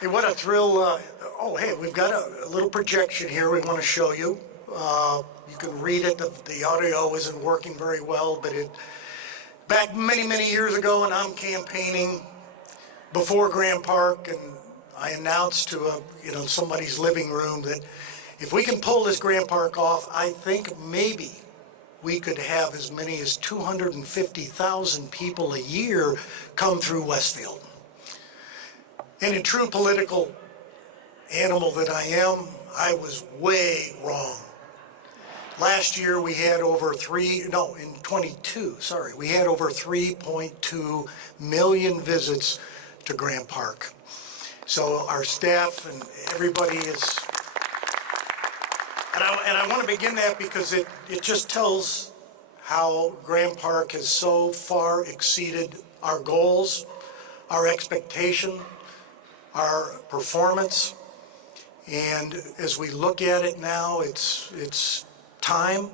Hey, what a thrill. Oh, hey, we've got a little projection here we want to show you. You can read it. The audio isn't working very well, but back many, many years ago when I'm campaigning before Grant Park, and I announced to somebody's living room that if we can pull this Grant Park off, I think maybe we could have as many as 250,000 people a year come through Westfield. And in true political animal that I am, I was way wrong. Last year we had over we had over 3.2 million visits to Grant Park. So our staff and everybody is, and I want to begin that because it just tells how Grant Park has so far exceeded our goals, our expectation, our performance. And as we look at it now, it's time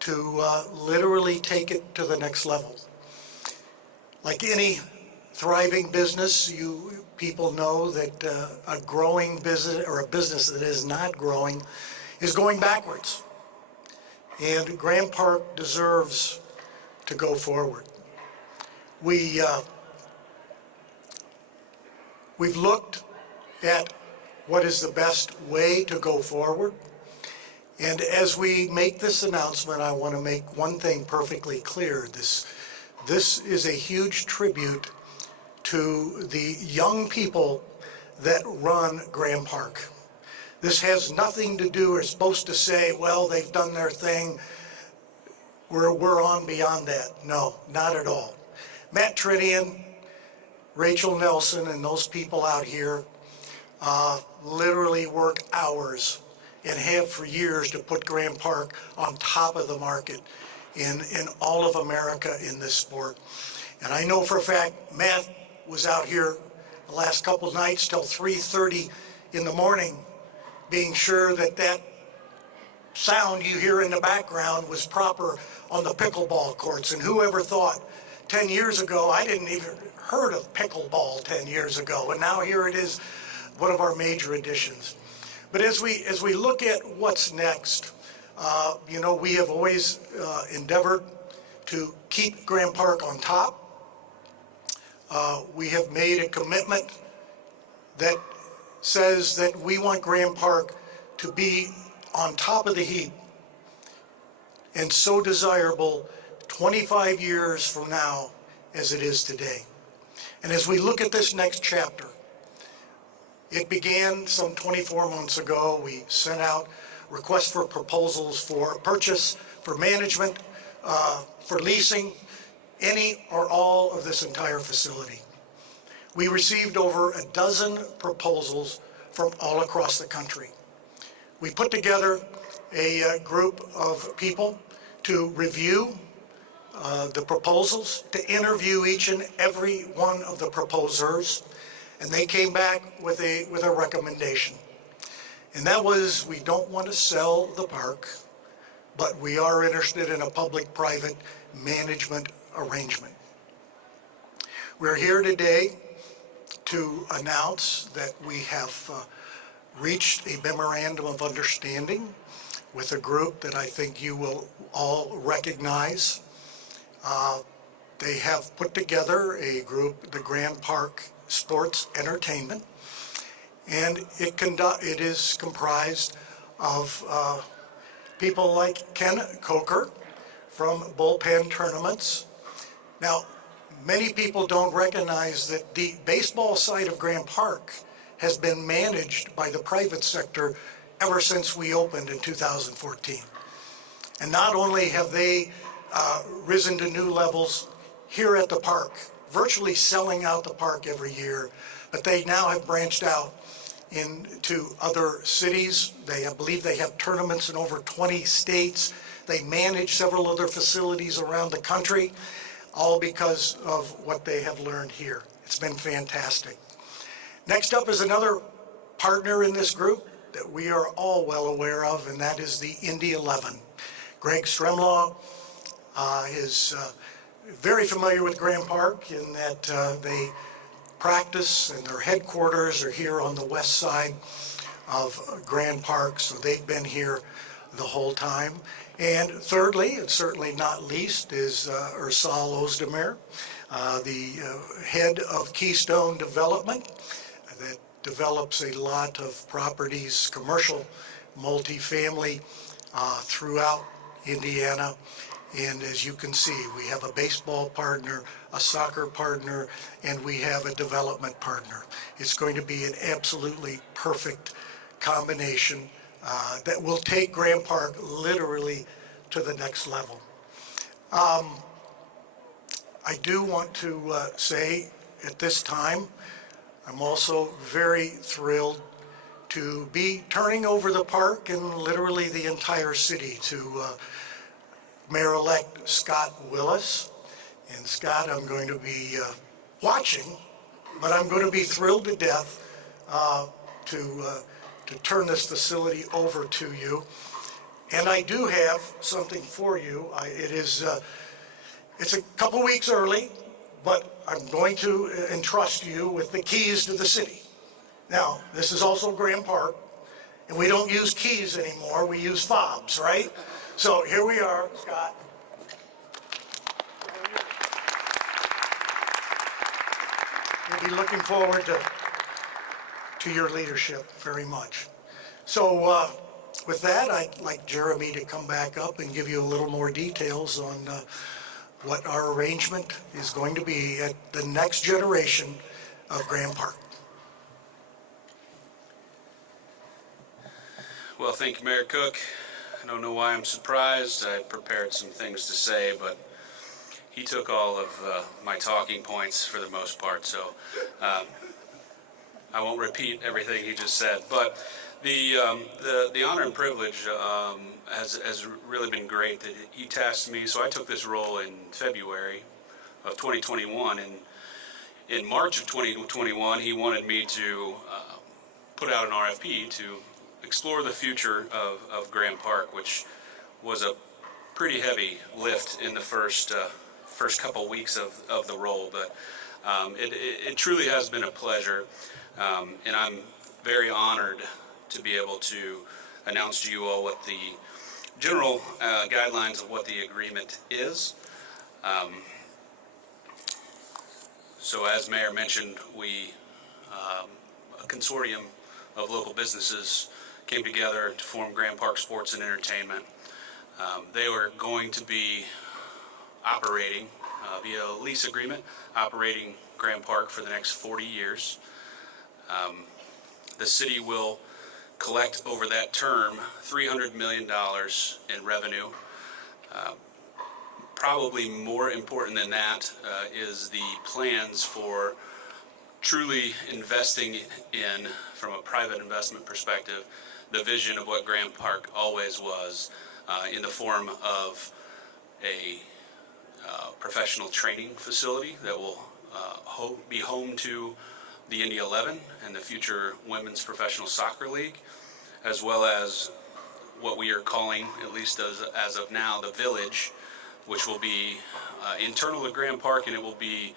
to literally take it to the next level. Like any thriving business, you people know that a growing business or a business that is not growing is going backwards. And Grant Park deserves to go forward. We've looked at what is the best way to go forward. And as we make this announcement, I want to make one thing perfectly clear. This is a huge tribute to the young people that run Grant Park. This has nothing to do, or supposed to say, well, they've done their thing, we're on beyond that. No, not at all. Matt Trinian, Rachel Nelson, and those people out here literally work hours and have for years to put Grant Park on top of the market in all of America in this sport. And I know for a fact Matt was out here the last couple of nights till 3:30 in the morning, being sure that that sound you hear in the background was proper on the pickleball courts. And whoever thought 10 years ago, I didn't even heard of pickleball 10 years ago, and now here it is, one of our major additions. But as we look at what's next, we have always endeavored to keep Grant Park on top. We have made a commitment that says that we want Grant Park to be on top of the heap and so desirable 25 years from now as it is today. And as we look at this next chapter, it began some 24 months ago. We sent out requests for proposals for purchase, for management, for leasing, any or all of this entire facility. We received over a dozen proposals from all across the country. We put together a group of people to review the proposals, to interview each and every one of the proposers, and they came back with a recommendation. And that was, we don't want to sell the park, but we are interested in a public-private management arrangement. We're here today to announce that we have reached a memorandum of understanding with a group that I think you will all recognize. They have put together a group, the Grant Park Sports Entertainment, and it is comprised of people like Ken Coker from Bullpen Tournaments. Now, many people don't recognize that the baseball side of Grant Park has been managed by the private sector ever since we opened in 2014. And not only have they risen to new levels here at the park, virtually selling out the park every year, but they now have branched out into other cities. I believe they have tournaments in over 20 states. They manage several other facilities around the country, all because of what they have learned here. It's been fantastic. Next up is another partner in this group that we are all well aware of, and that is the Indy 11. Greg Stremlaw is very familiar with Graham Park in that they practice and their headquarters are here on the west side of Grand Park, so they've been here the whole time. And thirdly, and certainly not least, is Ursal Ozdemir, the head of Keystone Development that develops a lot of properties, commercial, multifamily, throughout Indiana. And as you can see, we have a baseball partner, a soccer partner, and we have a development partner. It's going to be an absolutely perfect combination that will take Graham Park literally to the next level. I do want to say at this time, I'm also very thrilled to be turning over the park and literally the entire city to Mayor-elect Scott Willis. And Scott, I'm going to be watching, but I'm going to be thrilled to death to turn this facility over to you. And I do have something for you. It's a couple weeks early, but I'm going to entrust you with the keys to the city. Now, this is also Graham Park, and we don't use keys anymore, we use fobs, right? So here we are, Scott. We'll be looking forward to your leadership very much. So with that, I'd like Jeremy to come back up and give you a little more details on what our arrangement is going to be at the next generation of Graham Park. Well, thank you, Mayor Cook. I don't know why I'm surprised. I prepared some things to say, but he took all of my talking points for the most part, so I won't repeat everything he just said. But the honor and privilege has really been great that he tasked me. So I took this role in February of 2021, and in March of 2021, he wanted me to put out an RFP to explore the future of Graham Park, which was a pretty heavy lift in the first couple weeks of the role, but it truly has been a pleasure, and I'm very honored to be able to announce to you all what the general guidelines of what the agreement is. So as Mayor mentioned, a consortium of local businesses came together to form Graham Park Sports and Entertainment. They were going to be operating via a lease agreement, operating Graham Park for the next 40 years. The city will collect over that term $300 million in revenue. Probably more important than that is the plans for truly investing in, from a private investment perspective, the vision of what Graham Park always was, in the form of a professional training facility that will be home to the Indy 11 and the future Women's Professional Soccer League, as well as what we are calling, at least as of now, the Village, which will be internal to Graham Park, and it will be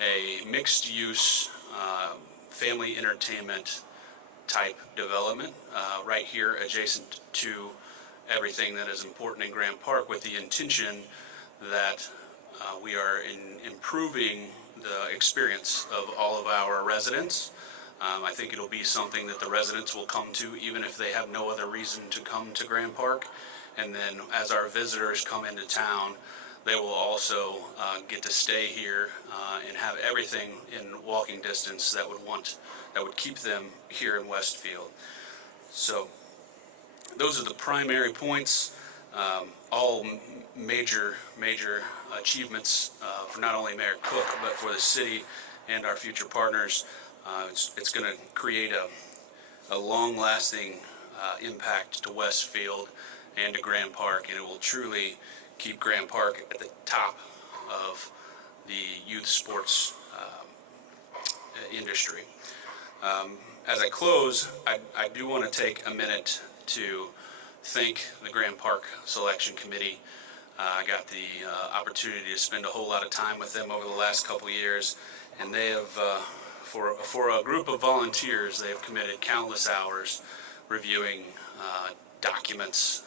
a mixed-use family entertainment type development right here adjacent to everything that is important in Graham Park, with the intention that we are improving the experience of all of our residents. I think it'll be something that the residents will come to even if they have no other reason to come to Graham Park. And then as our visitors come into town, they will also get to stay here and have everything in walking distance that would keep them here in Westfield. So those are the primary points, all major achievements for not only Mayor Cook, but for the city and our future partners. It's going to create a long-lasting impact to Westfield and to Graham Park, and it will truly keep Graham Park at the top of the youth sports industry. As I close, I do want to take a minute to thank the Graham Park Selection Committee. I got the opportunity to spend a whole lot of time with them over the last couple of years, and they have, for a group of volunteers, they have committed countless hours reviewing documents.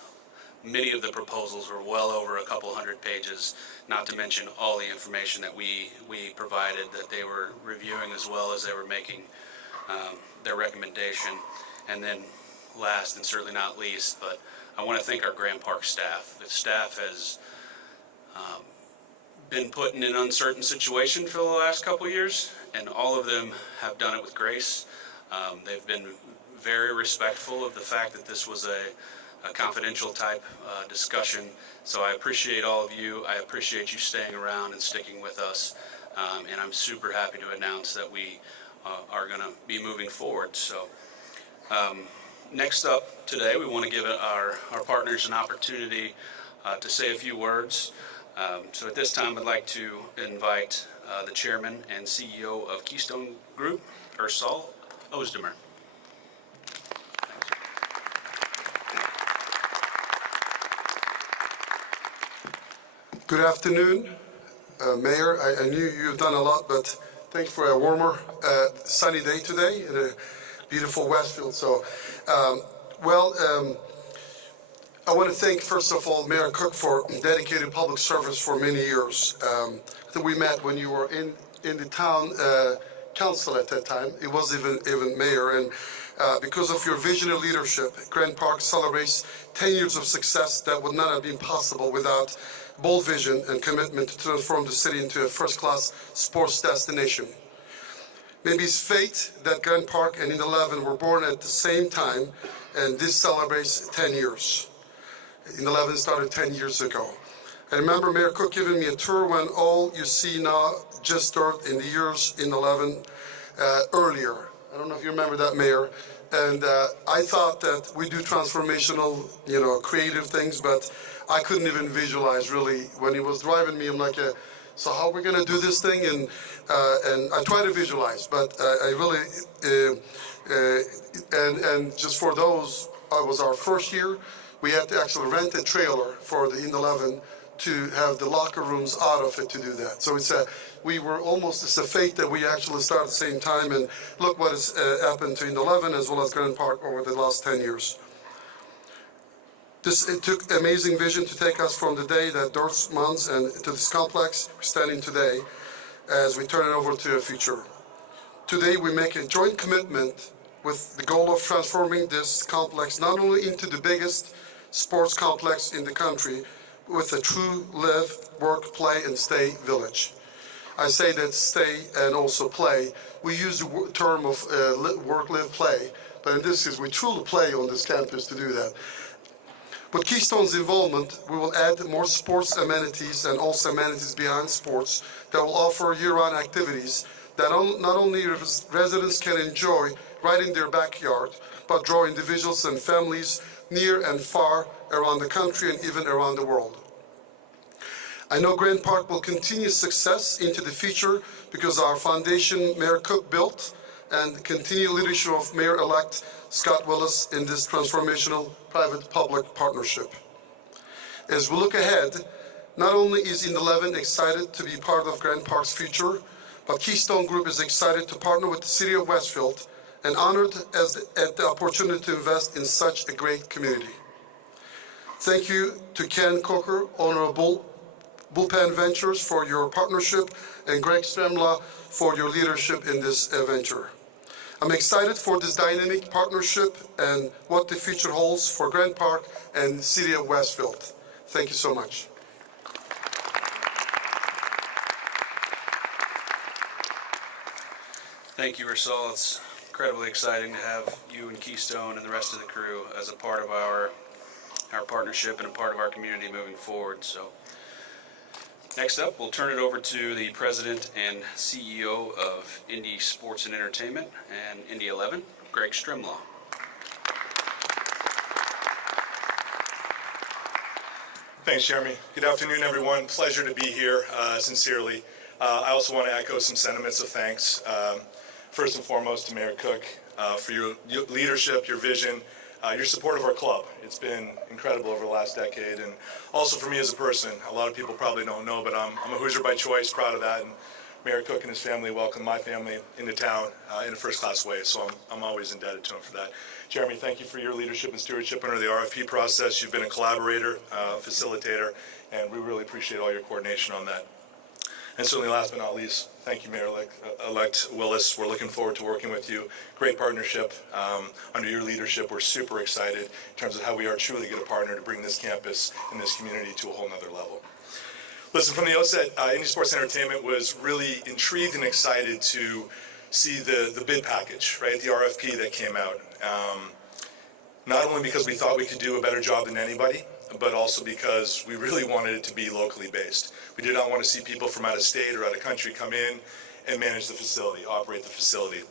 Many of the proposals were well over a couple hundred pages, not to mention all the information that we provided that they were reviewing as well as they were making their recommendation. And then last and certainly not least, but I want to thank our Grant Park staff. The staff has been put in an uncertain situation for the last couple of years, and all of them have done it with grace. They've been very respectful of the fact that this was a confidential type discussion. So I appreciate all of you. I appreciate you staying around and sticking with us. And I'm super happy to announce that we are going to be moving forward. So next up today, we want to give our partners an opportunity to say a few words. So at this time, I'd like to invite the chairman and CEO of Keystone Group, Saul Ozdemer. Good afternoon, Mayor. I knew you've done a lot, but thank you for a warmer, sunny day today in a beautiful Westfield. So, I want to thank, first of all, Mayor Cook for dedicated public service for many years. I think we met when you were in the town council at that time. It was even mayor, and because of your vision and leadership, Grant Park celebrates 10 years of success that would not have been possible without bold vision and commitment to transform the city into a first-class sports destination. Maybe it's fate that Grant Park and In 11 were born at the same time, and this celebrates 10 years. In 11 started 10 years ago. I remember Mayor Cook giving me a tour when all you see now just started in the years in 11 earlier. I don't know if you remember that, Mayor. And I thought that we do transformational, creative things, but I couldn't even visualize really. When he was driving me, I'm like, so how are we gonna do this thing? And I try to visualize, but I really, and just for those, it was our first year. We had to actually rent a trailer for the In 11 to have the locker rooms out of it to do that. So we were almost, it's a fate that we actually started at the same time, and look what has happened to In 11 as well as Grant Park over the last 10 years. It took amazing vision to take us from the day that Dortmund's and to this complex we're standing today as we turn it over to a future. Today we make a joint commitment with the goal of transforming this complex not only into the biggest sports complex in the country, with a true live, work, play, and stay village. I say that stay and also play. We use the term of work, live, play, but in this case, we truly play on this campus to do that. With Keystone's involvement, we will add more sports amenities and also amenities behind sports that will offer year-round activities that not only residents can enjoy right in their backyard, but draw individuals and families near and far around the country and even around the world. I know Grant Park will continue success into the future because our foundation Mayor Cook built and the continued leadership of Mayor-elect Scott Willis in this transformational private-public partnership. As we look ahead, not only is In 11 excited to be part of Grant Park's future, but Keystone Group is excited to partner with the City of Westfield and honored at the opportunity to invest in such a great community. Thank you to Ken Coker, owner of Bullpen Ventures, for your partnership, and Greg Stremla for your leadership in this venture. I'm excited for this dynamic partnership and what the future holds for Grant Park and City of Westfield. Thank you so much. Thank you, Saul. It's incredibly exciting to have you and Keystone and the rest of the crew as a part of our partnership and a part of our community moving forward. So next up, we'll turn it over to the president and CEO of Indy Sports and Entertainment and Indy 11, Greg Stremla. Thanks, Jeremy. Good afternoon, everyone. Pleasure to be here, sincerely. I also want to echo some sentiments of thanks. First and foremost to Mayor Cook for your leadership, your vision, your support of our club. It's been incredible over the last decade, and also for me as a person. A lot of people probably don't know, but I'm a Hoosier by choice, proud of that, and Mayor Cook and his family welcomed my family into town in a first-class way, so I'm always indebted to him for that. Jeremy, thank you for your leadership and stewardship under the RFP process. You've been a collaborator, facilitator, and we really appreciate all your coordination on that. And certainly last but not least, thank you, Mayor-elect Willis. We're looking forward to working with you. Great partnership under your leadership. We're super excited in terms of how we are truly going to partner to bring this campus and this community to a whole nother level. Listen, from the outset, Indy Sports Entertainment was really intrigued and excited to see the bid package, right, the RFP that came out. Not only because we thought we could do a better job than anybody, but also because we really wanted it to be locally based. We did not want to see people from out of state or out of country come in and manage the facility, operate the facility.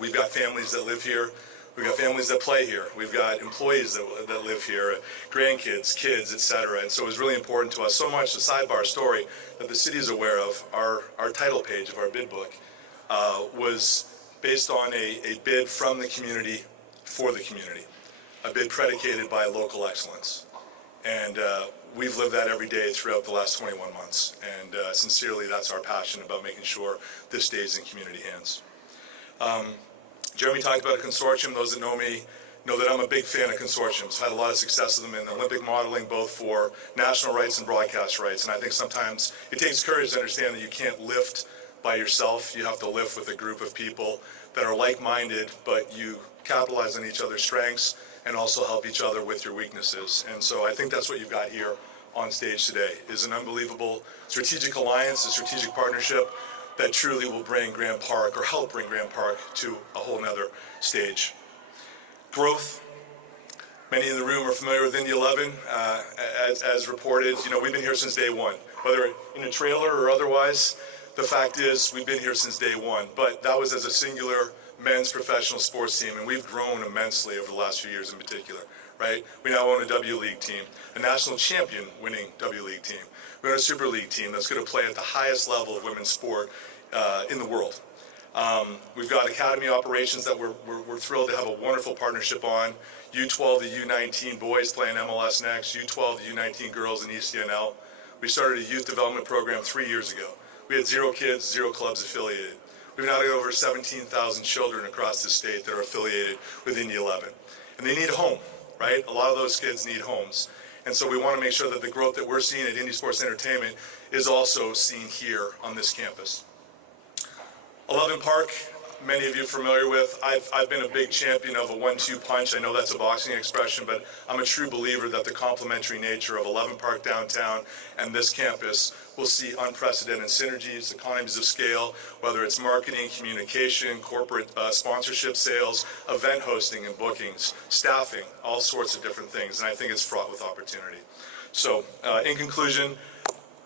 We've got families that live here. We've got families that play here. We've got employees that live here, grandkids, kids, etc. And so it was really important to us, so much the sidebar story that the city is aware of. Our title page of our bid book was based on a bid from the community for the community, a bid predicated by local excellence. And we've lived that every day throughout the last 21 months. And sincerely, that's our passion about making sure this stays in community hands. Jeremy talked about a consortium. Those that know me know that I'm a big fan of consortiums. I've had a lot of success with them in Olympic modeling, both for national rights and broadcast rights. And I think sometimes it takes courage to understand that you can't lift by yourself. You have to lift with a group of people that are like-minded, but you capitalize on each other's strengths and also help each other with your weaknesses. And so I think that's what you've got here on stage today, is an unbelievable strategic alliance, a strategic partnership that truly will bring Graham Park, or help bring Graham Park, to a whole nother stage. Growth. Many in the room are familiar with Indy 11. As reported, we've been here since day one, whether in a trailer or otherwise. The fact is, we've been here since day one, but that was as a singular men's professional sports team, and we've grown immensely over the last few years in particular, right? We now own a W League team, a national champion winning W League team. We own a Super League team that's going to play at the highest level of women's sport in the world. We've got academy operations that we're thrilled to have a wonderful partnership on. U12 to U19 boys playing MLS next, U12 to U19 girls in ECNL. We started a youth development program 3 years ago. We had 0 kids, 0 clubs affiliated. We've now got over 17,000 children across the state that are affiliated with Indy 11. And they need a home, right? A lot of those kids need homes. And so we want to make sure that the growth that we're seeing at Indy Sports Entertainment is also seen here on this campus. 11 Park, many of you are familiar with. I've been a big champion of a 1-2 punch. I know that's a boxing expression, but I'm a true believer that the complementary nature of 11 Park downtown and this campus will see unprecedented synergies, economies of scale, whether it's marketing, communication, corporate sponsorship sales, event hosting and bookings, staffing, all sorts of different things. And I think it's fraught with opportunity. So in conclusion,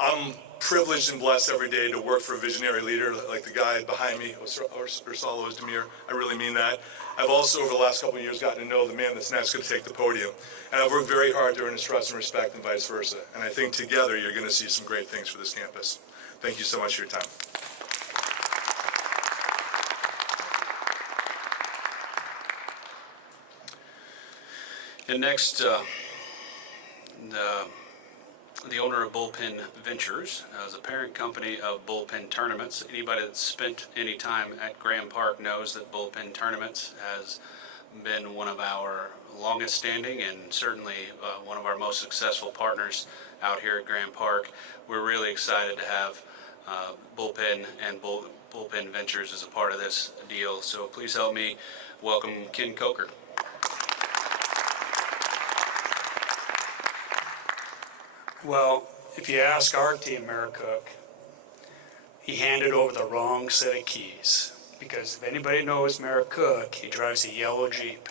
I'm privileged and blessed every day to work for a visionary leader like the guy behind me, Ursula Özdemir. I really mean that. I've also, over the last couple of years, gotten to know the man that's next going to take the podium. And I've worked very hard to earn his trust and respect and vice versa. And I think together you're going to see some great things for this campus. Thank you so much for your time. And next, the owner of Bullpen Ventures is a parent company of Bullpen Tournaments. Anybody that's spent any time at Graham Park knows that Bullpen Tournaments has been one of our longest standing and certainly one of our most successful partners out here at Graham Park. We're really excited to have Bullpen and Bullpen Ventures as a part of this deal. So please help me welcome Ken Coker. Well, if you ask our team, Mayor Cook, he handed over the wrong set of keys. Because if anybody knows Mayor Cook, he drives a yellow Jeep.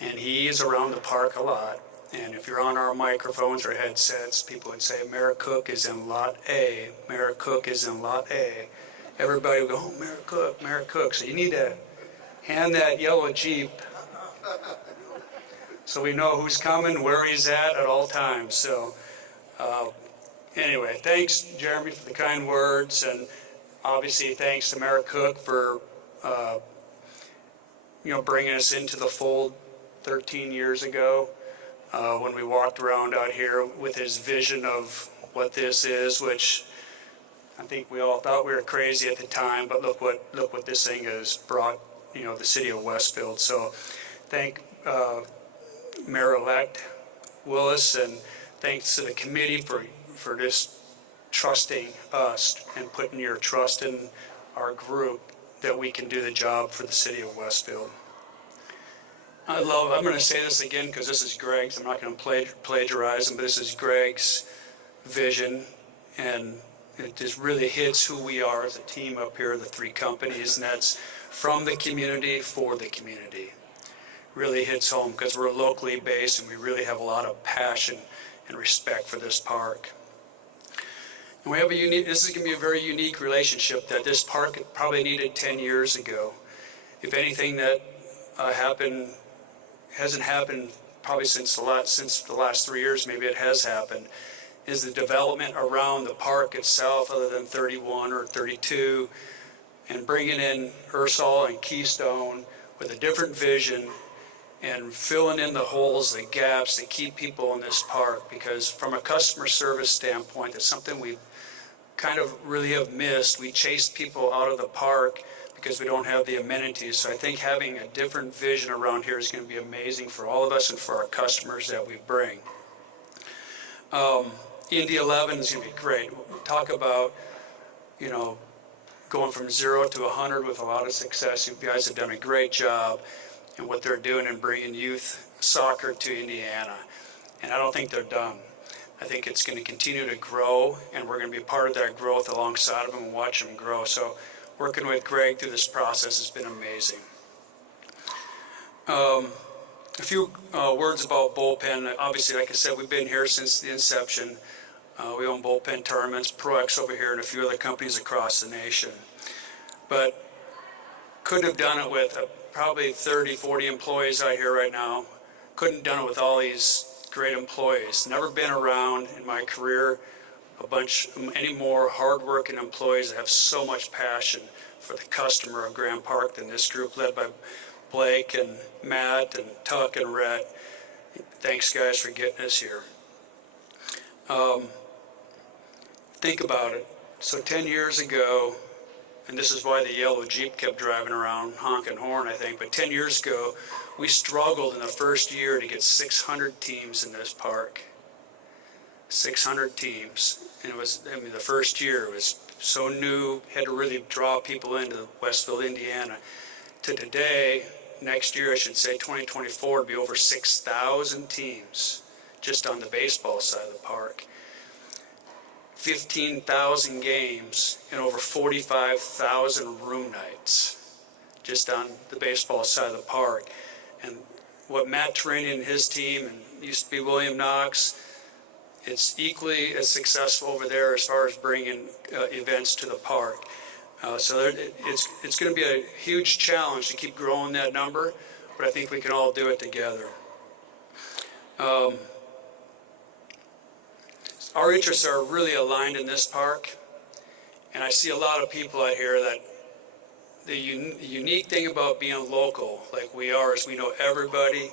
And he is around the park a lot. And if you're on our microphones or headsets, people would say, Mayor Cook is in Lot A. Mayor Cook is in Lot A. Everybody would go, oh, Mayor Cook, Mayor Cook. So you need to hand that yellow Jeep so we know who's coming, where he's at all times. So anyway, thanks, Jeremy, for the kind words, and obviously thanks to Mayor Cook for bringing us into the fold 13 years ago when we walked around out here with his vision of what this is, which I think we all thought we were crazy at the time, but look what this thing has brought, the city of Westfield. So thank Mayor-elect Willis, and thanks to the committee for just trusting us and putting your trust in our group that we can do the job for the city of Westfield. I'm going to say this again because this is Greg's. I'm not going to plagiarize him, but this is Greg's vision, and it just really hits who we are as a team up here, the three companies, and that's from the community for the community. Really hits home because we're locally based and we really have a lot of passion and respect for this park. And we have this is going to be a very unique relationship that this park probably needed 10 years ago. If anything that hasn't happened probably since the last 3 years, maybe it has happened, is the development around the park itself, other than 31 or 32, and bringing in Ursol and Keystone with a different vision and filling in the holes, the gaps that keep people in this park. Because from a customer service standpoint, that's something we kind of really have missed. We chase people out of the park because we don't have the amenities. So I think having a different vision around here is going to be amazing for all of us and for our customers that we bring. Indy 11 is going to be great. We'll talk about, going from 0 to 100 with a lot of success. You guys have done a great job in what they're doing in bringing youth soccer to Indiana. And I don't think they're done. I think it's going to continue to grow, and we're going to be part of that growth alongside of them and watch them grow. So working with Greg through this process has been amazing. A few words about Bullpen. Obviously, like I said, we've been here since the inception. We own Bullpen Tournaments, ProX over here, and a few other companies across the nation. But couldn't have done it with probably 30, 40 employees out here right now. Couldn't have done it with all these great employees. Never been around in my career any more hardworking employees that have so much passion for the customer of Grand Park than this group led by Blake and Matt and Tuck and Rhett. Thanks, guys, for getting us here. Think about it. So 10 years ago, and this is why the yellow Jeep kept driving around honking horn, I think, but 10 years ago, we struggled in the first year to get 600 teams in this park. 600 teams. And it was, the first year was so new, had to really draw people into Westfield, Indiana. To today, next year, I should say, 2024, it'll be over 6,000 teams just on the baseball side of the park. 15,000 games and over 45,000 room nights just on the baseball side of the park. And what Matt Terrani and his team, and used to be William Knox, it's equally as successful over there as far as bringing events to the park. So it's going to be a huge challenge to keep growing that number, but I think we can all do it together. Our interests are really aligned in this park, and I see a lot of people out here that the unique thing about being local, like we are, is we know everybody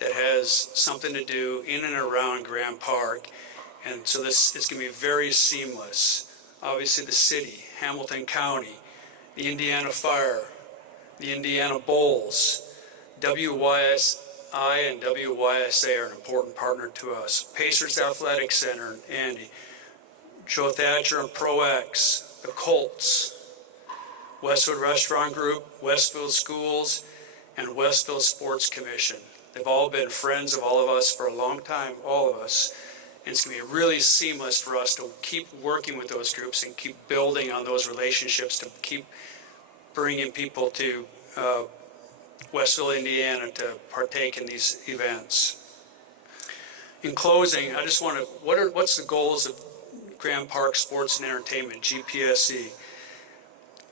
that has something to do in and around Grand Park, and so this is going to be very seamless. Obviously the city, Hamilton County, the Indiana Fire, the Indiana Bowls, WYSI and WYSA are an important partner to us. Pacers Athletic Center, Andy, Joe Thatcher and ProX, the Colts, Westwood Restaurant Group, Westfield Schools, and Westfield Sports Commission. They've all been friends of all of us for a long time, all of us. And it's going to be really seamless for us to keep working with those groups and keep building on those relationships, to keep bringing people to Westfield, Indiana to partake in these events. In closing, I just want to, what's the goals of Grand Park Sports and Entertainment, GPSE?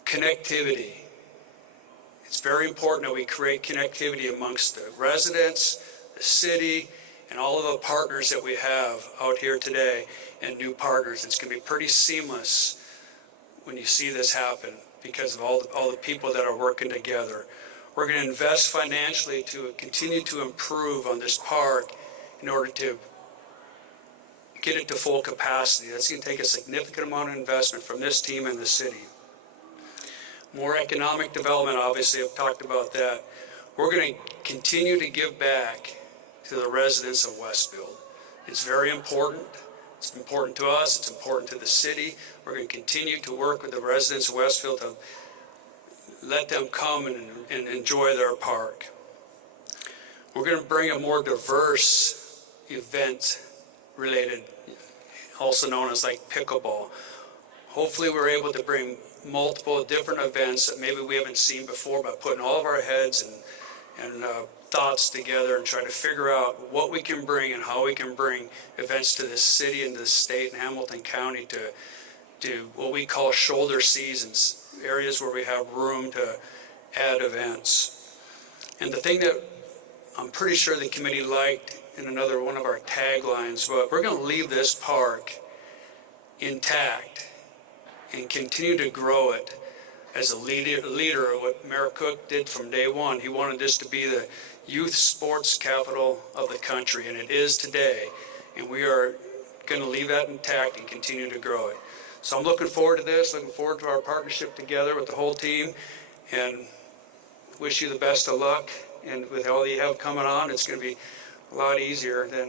Connectivity. It's very important that we create connectivity amongst the residents, the city, and all of the partners that we have out here today, and new partners. It's going to be pretty seamless when you see this happen because of all the people that are working together. We're going to invest financially to continue to improve on this park in order to get it to full capacity. That's going to take a significant amount of investment from this team and the city. More economic development, obviously, I've talked about that. We're going to continue to give back to the residents of Westfield. It's very important. It's important to us. It's important to the city. We're going to continue to work with the residents of Westfield to let them come and enjoy their park. We're going to bring a more diverse event related, also known as like pickleball. Hopefully we're able to bring multiple different events that maybe we haven't seen before by putting all of our heads and thoughts together and try to figure out what we can bring and how we can bring events to the city and the state and Hamilton County to what we call shoulder seasons, areas where we have room to add events. And the thing that I'm pretty sure the committee liked in another one of our taglines, but we're going to leave this park intact and continue to grow it as a leader of what Mayor Cook did from day one. He wanted this to be the youth sports capital of the country, and it is today. And we are going to leave that intact and continue to grow it. So I'm looking forward to this, looking forward to our partnership together with the whole team, and wish you the best of luck. And with all you have coming on, it's going to be a lot easier than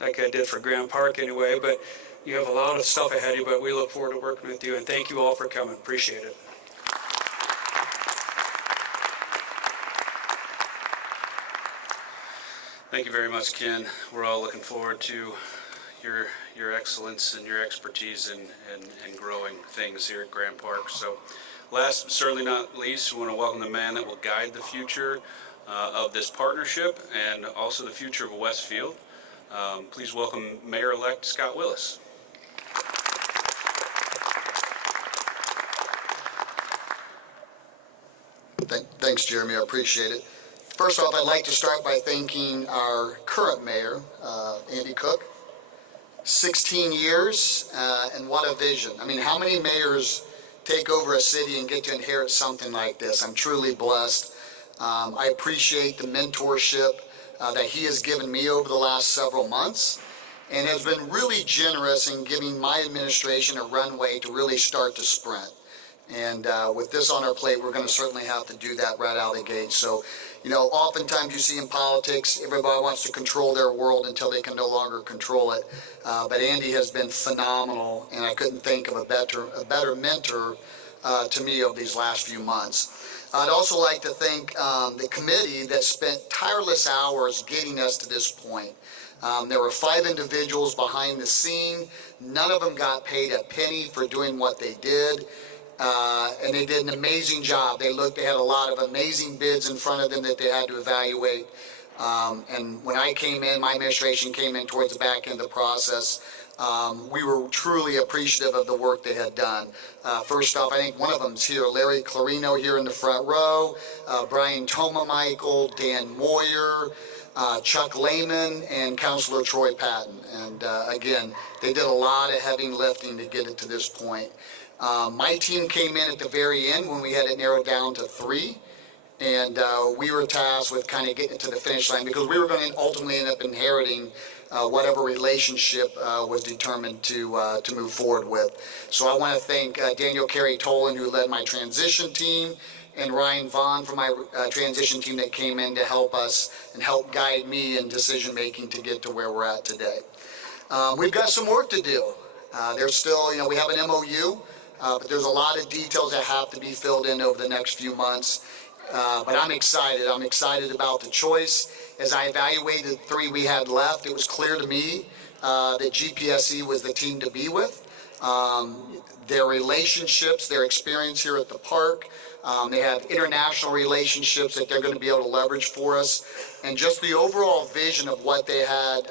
like I did for Graham Park anyway, but you have a lot of stuff ahead of you, but we look forward to working with you, and thank you all for coming. Appreciate it. Thank you very much, Ken. We're all looking forward to your excellence and your expertise in growing things here at Graham Park. So last but certainly not least, we want to welcome the man that will guide the future of this partnership and also the future of Westfield. Please welcome Mayor-elect Scott Willis. Thanks, Jeremy. I appreciate it. First off, I'd like to start by thanking our current mayor, Andy Cook. 16 years, and what a vision. I mean, how many mayors take over a city and get to inherit something like this? I'm truly blessed. I appreciate the mentorship that he has given me over the last several months and has been really generous in giving my administration a runway to really start to sprint. And with this on our plate, we're going to certainly have to do that right out of the gate. So, you know, oftentimes you see in politics, everybody wants to control their world until they can no longer control it. But Andy has been phenomenal, and I couldn't think of a better mentor to me over these last few months. I'd also like to thank the committee that spent tireless hours getting us to this point. There were 5 individuals behind the scene. None of them got paid a penny for doing what they did. And they did an amazing job. They had a lot of amazing bids in front of them that they had to evaluate. And when I came in, my administration came in towards the back end of the process, we were truly appreciative of the work they had done. First off, I think one of them's here, Larry Clarino here in the front row, Brian Tomamichael, Dan Moyer, Chuck Lehman, and Councilor Troy Patton. And again, they did a lot of heavy lifting to get it to this point. My team came in at the very end when we had it narrowed down to 3, and we were tasked with kind of getting it to the finish line because we were going to ultimately end up inheriting whatever relationship was determined to move forward with. So I want to thank Daniel Carey-Tolan, who led my transition team, and Ryan Vaughn from my transition team that came in to help us and help guide me in decision making to get to where we're at today. We've got some work to do. There's still, we have an MOU. But there's a lot of details that have to be filled in over the next few months. But I'm excited. I'm excited about the choice. As I evaluated the 3 we had left, it was clear to me that GPSC was the team to be with. Their relationships, their experience here at the park, they have international relationships that they're going to be able to leverage for us. And just the overall vision of what they had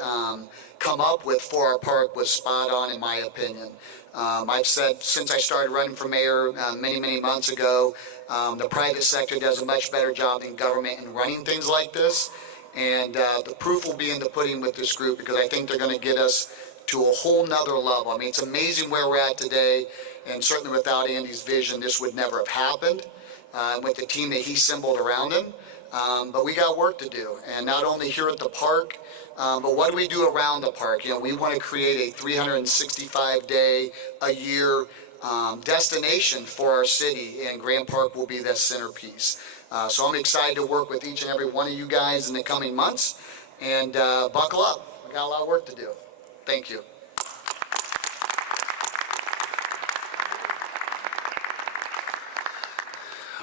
come up with for our park was spot on, in my opinion. I've said since I started running for mayor many months ago, the private sector does a much better job than government in running things like this. And the proof will be in the pudding with this group, because I think they're going to get us to a whole nother level. I mean, it's amazing where we're at today. And certainly without Andy's vision, this would never have happened with the team that he assembled around him. But we got work to do, and not only here at the park, but what do we do around the park? You know, we want to create a 365-day-a-year destination for our city, and Graham Park will be that centerpiece. So I'm excited to work with each and every one of you guys in the coming months, and buckle up. We got a lot of work to do. Thank you.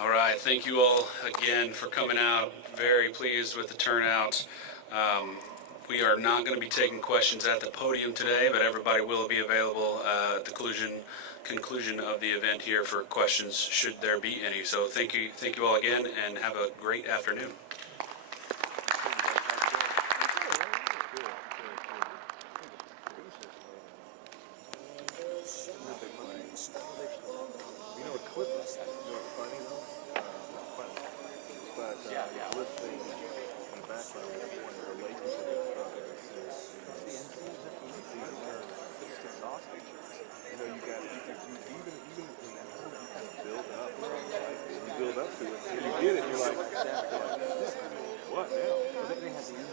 All right, thank you all again for coming out. Very pleased with the turnout. We are not going to be taking questions at the podium today, but everybody will be available at the conclusion of the event here for questions, should there be any. So thank you all again, and have a great afternoon. Build up to it, and you get it, and you're like, what now? So they had to use